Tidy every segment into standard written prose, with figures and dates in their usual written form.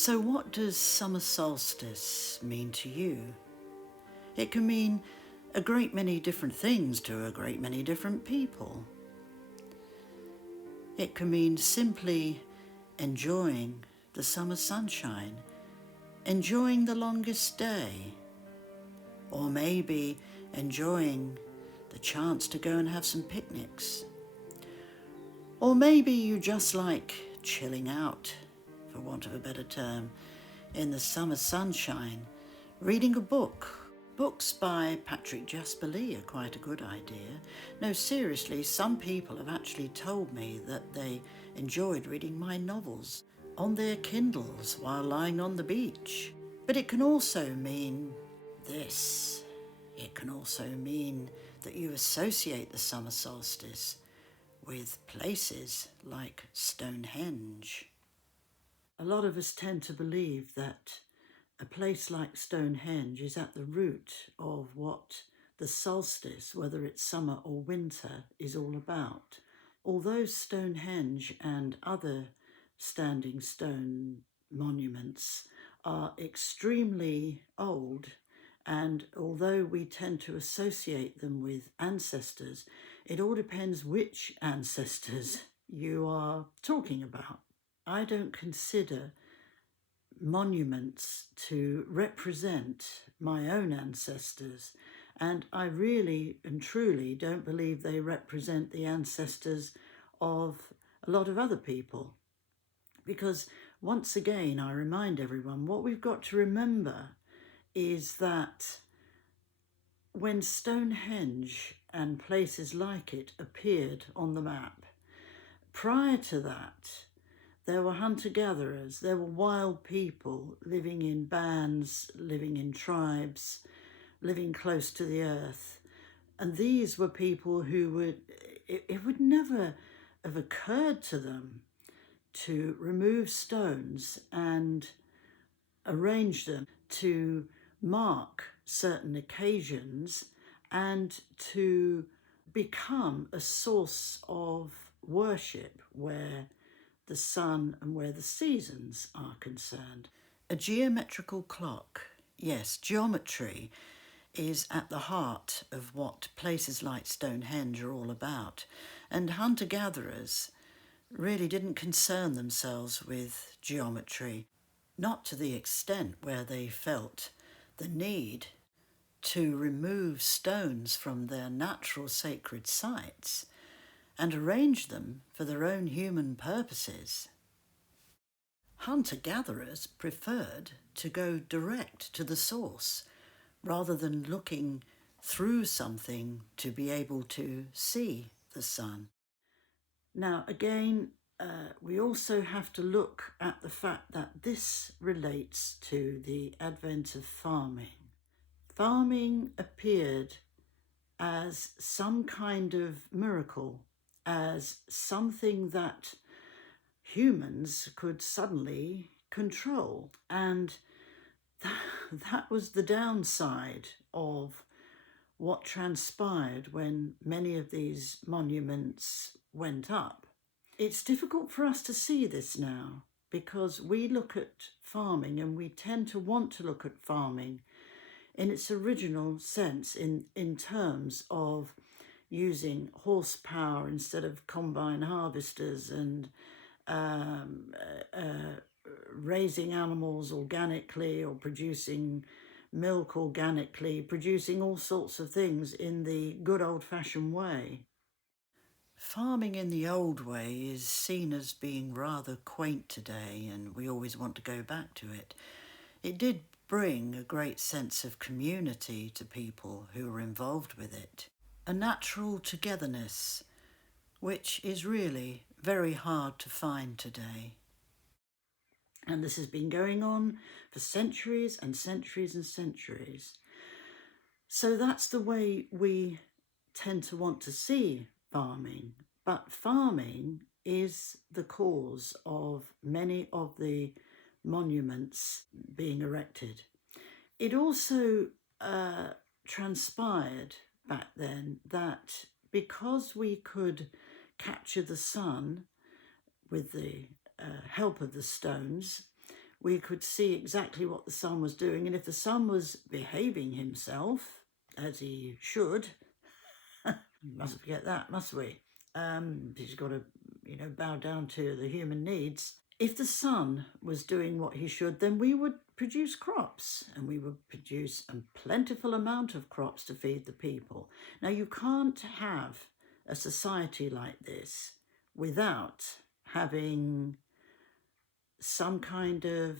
So what does summer solstice mean to you? It can mean a great many different things to a great many different people. It can mean simply enjoying the summer sunshine, enjoying the longest day, or maybe enjoying the chance to go and have some picnics. Or maybe you just like chilling out, for want of a better term, in the summer sunshine, reading a book. Books by Patrick Jasper Lee are quite a good idea. No, seriously, some people have actually told me that they enjoyed reading my novels on their Kindles while lying on the beach. But it can also mean this. It can also mean that you associate the summer solstice with places like Stonehenge. A lot of us tend to believe that a place like Stonehenge is at the root of what the solstice, whether it's summer or winter, is all about. Although Stonehenge and other standing stone monuments are extremely old, and although we tend to associate them with ancestors, it all depends which ancestors you are talking about. I don't consider monuments to represent my own ancestors, and I really and truly don't believe they represent the ancestors of a lot of other people. Because once again, I remind everyone, what we've got to remember is that when Stonehenge and places like it appeared on the map, prior to that, there were hunter-gatherers, there were wild people living in bands, living in tribes, living close to the earth. And these were people who it would never have occurred to them to remove stones and arrange them to mark certain occasions and to become a source of worship where the sun and where the seasons are concerned. A geometrical clock, yes, geometry is at the heart of what places like Stonehenge are all about. And hunter-gatherers really didn't concern themselves with geometry, not to the extent where they felt the need to remove stones from their natural sacred sites and arrange them for their own human purposes. Hunter-gatherers preferred to go direct to the source rather than looking through something to be able to see the sun. Now, again, we also have to look at the fact that this relates to the advent of farming. Farming appeared as some kind of miracle, as something that humans could suddenly control. And that was the downside of what transpired when many of these monuments went up. It's difficult for us to see this now because we look at farming and we tend to want to look at farming in its original sense, in terms of using horsepower instead of combine harvesters and raising animals organically or producing milk organically, producing all sorts of things in the good old-fashioned way. Farming in the old way is seen as being rather quaint today, and we always want to go back to it. It did bring a great sense of community to people who were involved with it, a natural togetherness, which is really very hard to find today. And this has been going on for centuries and centuries and centuries. So that's the way we tend to want to see farming. But farming is the cause of many of the monuments being erected. It also transpired back then that because we could capture the sun with the help of the stones, we could see exactly what the sun was doing. And if the sun was behaving himself, as he should, mustn't forget that, must we? He's got to, bow down to the human needs. If the sun was doing what he should, then we would produce crops, and we would produce a plentiful amount of crops to feed the people. Now, you can't have a society like this without having some kind of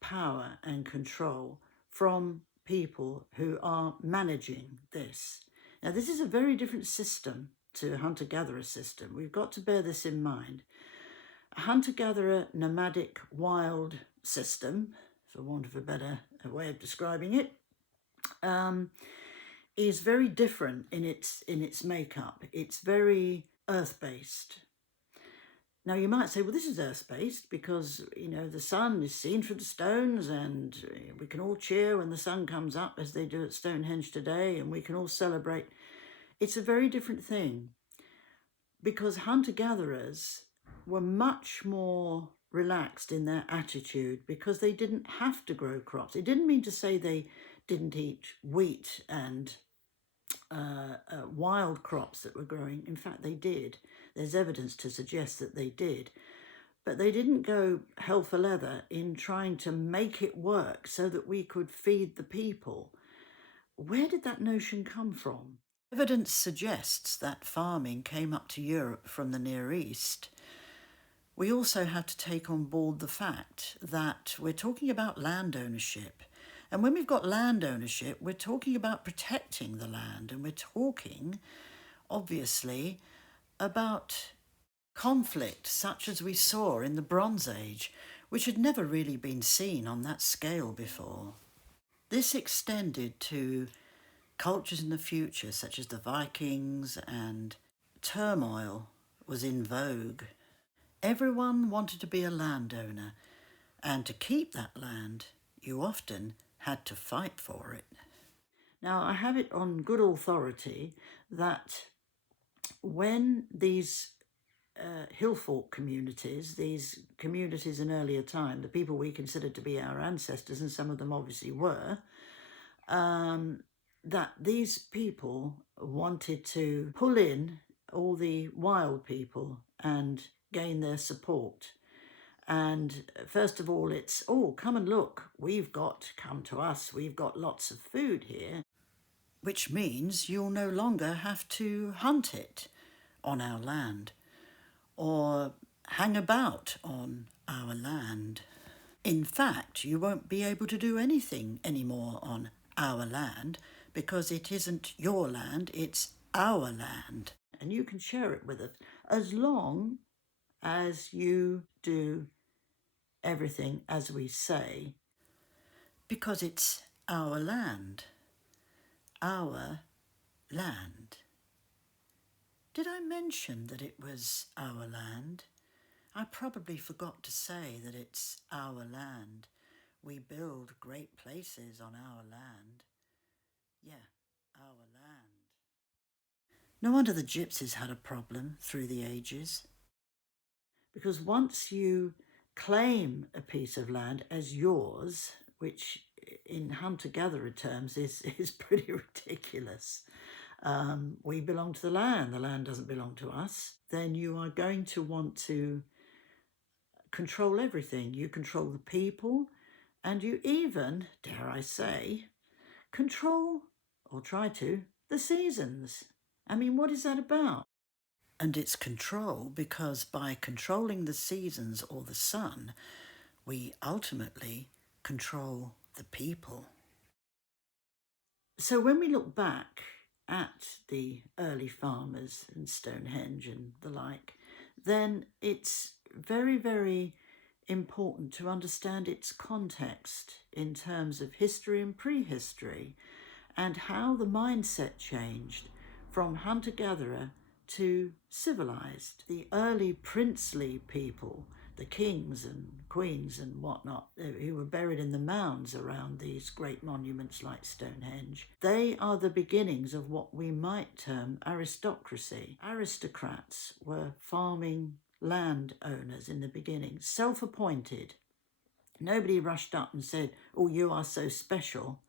power and control from people who are managing this. Now, this is a very different system to a hunter-gatherer system. We've got to bear this in mind. A hunter-gatherer, nomadic, wild system, for want of a better way of describing it, is very different in its makeup. It's very earth-based. Now, you might say, well, this is earth-based because, the sun is seen through the stones, and we can all cheer when the sun comes up, as they do at Stonehenge today, and we can all celebrate. It's a very different thing, because hunter-gatherers were much more relaxed in their attitude because they didn't have to grow crops. It didn't mean to say they didn't eat wheat and wild crops that were growing. In fact, they did. There's evidence to suggest that they did. But they didn't go hell for leather in trying to make it work so that we could feed the people. Where did that notion come from? Evidence suggests that farming came up to Europe from the Near East. We also have to take on board the fact that we're talking about land ownership. And when we've got land ownership, we're talking about protecting the land, and we're talking, obviously, about conflict such as we saw in the Bronze Age, which had never really been seen on that scale before. This extended to cultures in the future, such as the Vikings, and turmoil was in vogue. Everyone wanted to be a landowner, and to keep that land, you often had to fight for it. Now, I have it on good authority that when these hillfolk communities, these communities in earlier time, the people we considered to be our ancestors, and some of them obviously were, that these people wanted to pull in all the wild people and gain their support. And first of all, it's, oh, come and look, come to us, we've got lots of food here. Which means you'll no longer have to hunt it on our land or hang about on our land. In fact, you won't be able to do anything anymore on our land because it isn't your land, it's our land. And you can share it with us as long as you do everything as we say, because it's our land. Our land. Did I mention that it was our land? I probably forgot to say that it's our land. We build great places on our land. Yeah, our land. No wonder the gypsies had a problem through the ages. Because once you claim a piece of land as yours, which in hunter-gatherer terms is pretty ridiculous. We belong to the land doesn't belong to us. Then you are going to want to control everything. You control the people, and you even, dare I say, control, or try to, the seasons. I mean, what is that about? And it's control because by controlling the seasons or the sun, we ultimately control the people. So when we look back at the early farmers and Stonehenge and the like, then it's very, very important to understand its context in terms of history and prehistory, and how the mindset changed from hunter-gatherer to civilised. The early princely people, the kings and queens and whatnot, who were buried in the mounds around these great monuments like Stonehenge, they are the beginnings of what we might term aristocracy. Aristocrats were farming landowners in the beginning, self-appointed. Nobody rushed up and said, oh, you are so special.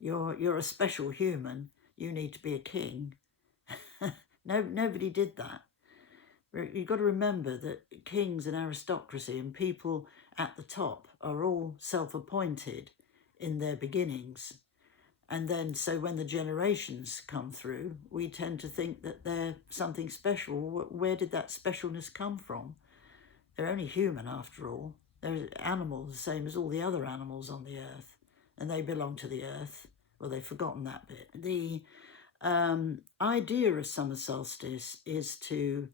You're a special human. You need to be a king. No, nobody did that. You've got to remember that kings and aristocracy and people at the top are all self-appointed in their beginnings. And then, so when the generations come through, we tend to think that they're something special. Where did that specialness come from? They're only human after all. They're animals, the same as all the other animals on the earth. And they belong to the earth. Well, they've forgotten that bit. The idea of summer solstice is to,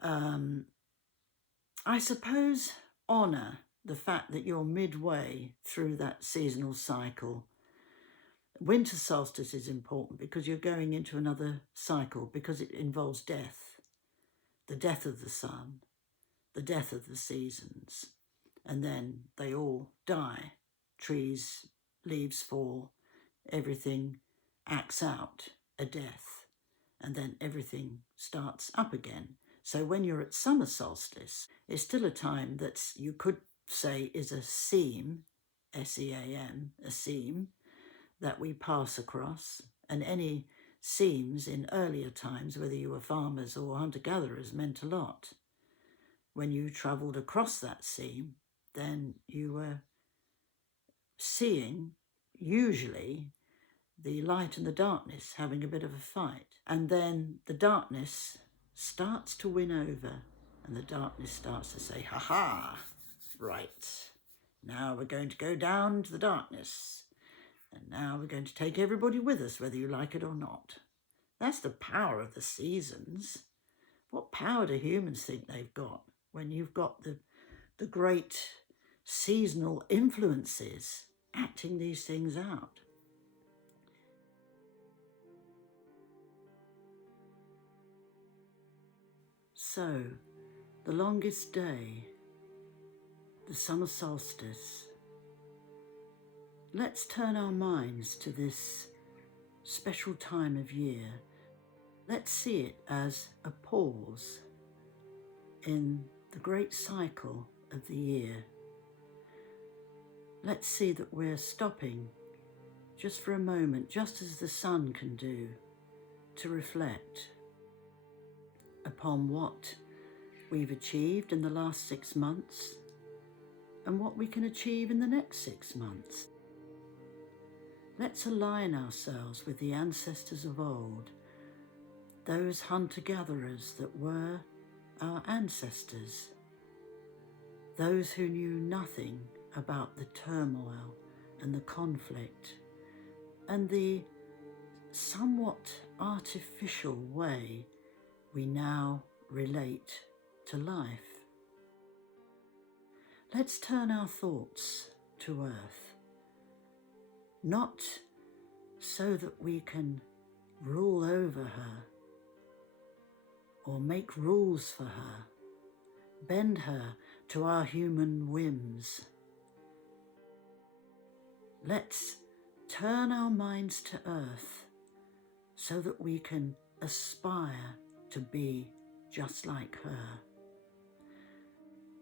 I suppose, honour the fact that you're midway through that seasonal cycle. Winter solstice is important because you're going into another cycle, because it involves death, the death of the sun, the death of the seasons, and then they all die. Trees, leaves fall, everything acts out a death, and then everything starts up again. So when you're at summer solstice, it's still a time that you could say is a seam, S-E-A-M, a seam, that we pass across, and any seams in earlier times, whether you were farmers or hunter-gatherers, meant a lot. When you travelled across that seam, then you were seeing, usually, the light and the darkness having a bit of a fight. And then the darkness starts to win over, and the darkness starts to say, ha-ha, right, now we're going to go down to the darkness. And now we're going to take everybody with us, whether you like it or not. That's the power of the seasons. What power do humans think they've got when you've got the great seasonal influences acting these things out? So, the longest day, the summer solstice. Let's turn our minds to this special time of year. Let's see it as a pause in the great cycle of the year. Let's see that we're stopping just for a moment, just as the sun can do, to reflect upon what we've achieved in the last 6 months and what we can achieve in the next 6 months. Let's align ourselves with the ancestors of old, those hunter-gatherers that were our ancestors, those who knew nothing about the turmoil and the conflict and the somewhat artificial way we now relate to life. Let's turn our thoughts to earth. Not so that we can rule over her or make rules for her, bend her to our human whims. Let's turn our minds to earth so that we can aspire to be just like her,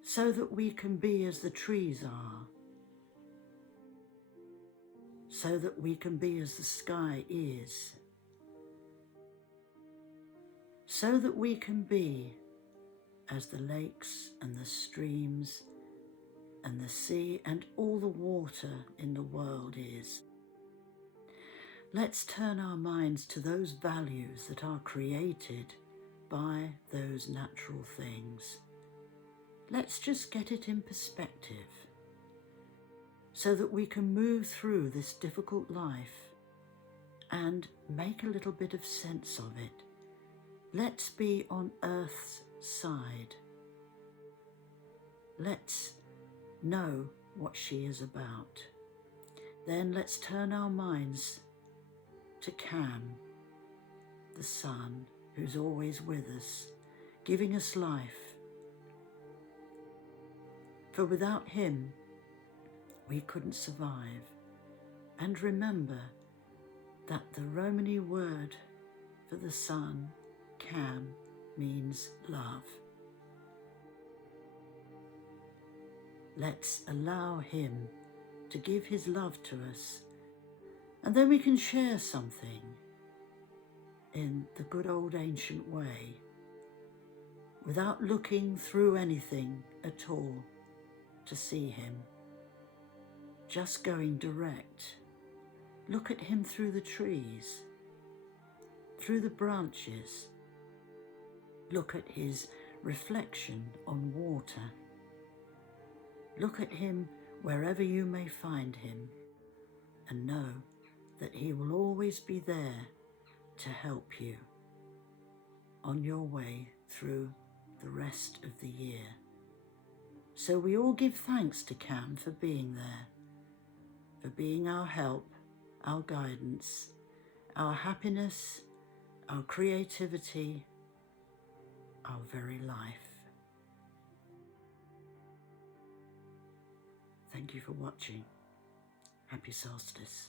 so that we can be as the trees are, so that we can be as the sky is, so that we can be as the lakes and the streams and the sea and all the water in the world is. Let's turn our minds to those values that are created by those natural things. Let's just get it in perspective, so that we can move through this difficult life and make a little bit of sense of it. Let's be on Earth's side. Let's know what she is about. Then let's turn our minds to Cam, the sun, who's always with us, giving us life. For without him, we couldn't survive. And remember that the Romany word for the sun, Cam, means love. Let's allow him to give his love to us, and then we can share something in the good old ancient way, without looking through anything at all to see him, just going direct. Look at him through the trees, through the branches. Look at his reflection on water. Look at him wherever you may find him, and know that he will always be there to help you on your way through the rest of the year. So we all give thanks to Cam for being there, for being our help, our guidance, our happiness, our creativity, our very life. Thank you for watching. Happy Solstice.